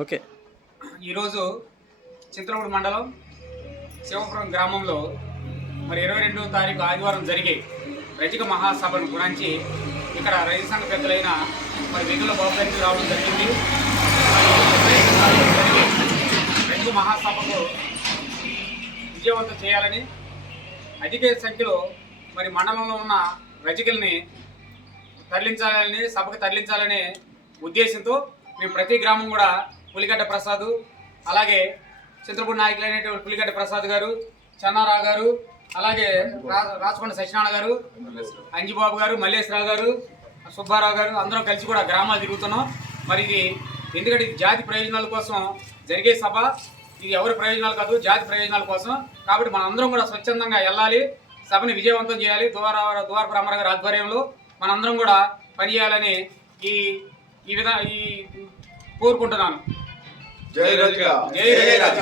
Okay. ఈరోజు చింతలపూడి మండలం శివపురం గ్రామంలో మరి 22వ తారీఖు ఆదివారం జరిగే రజక మహాసభను గురించి ఇక్కడ రైతు సంఘ పెద్దలైన మరి వెంగుల బాబు గారికి రావడం జరిగింది. మరి 22వ తారీఖు జరిగే రజక మహాసభకు విజయవంతం చేయాలని అధిక సంఖ్యలో మరి మండలంలో ఉన్న రజకుల్ని సభకు తరలించాలనే ఉద్దేశంతో మేము ప్రతి గ్రామం కూడా పులిగడ్డ ప్రసాద్, అలాగే చింతలపూడి నాయకులైనటువంటి పులిగడ్డ ప్రసాద్ గారు, చెన్నారావు గారు, అలాగే రాచకొండ సత్యనారాయణ గారు, అంజిబాబు గారు, మల్లేశ్వరరావు గారు, సుబ్బారావు గారు అందరం కలిసి కూడా గ్రామాలు తిరుగుతున్నాం. మరి ఇది ఎందుకంటే ఇది జాతి ప్రయోజనాల కోసం జరిగే సభ, ఇది ఎవరి ప్రయోజనాలు కాదు, జాతి ప్రయోజనాల కోసం. కాబట్టి మనందరం కూడా స్వచ్ఛందంగా వెళ్ళాలి, సభని విజయవంతం చేయాలి. ద్వారపు రామారావు గారి ఆధ్వర్యంలో మనందరం కూడా పనిచేయాలని ఈ కోరుకుంటున్నాను. జై రజక. జై రజక.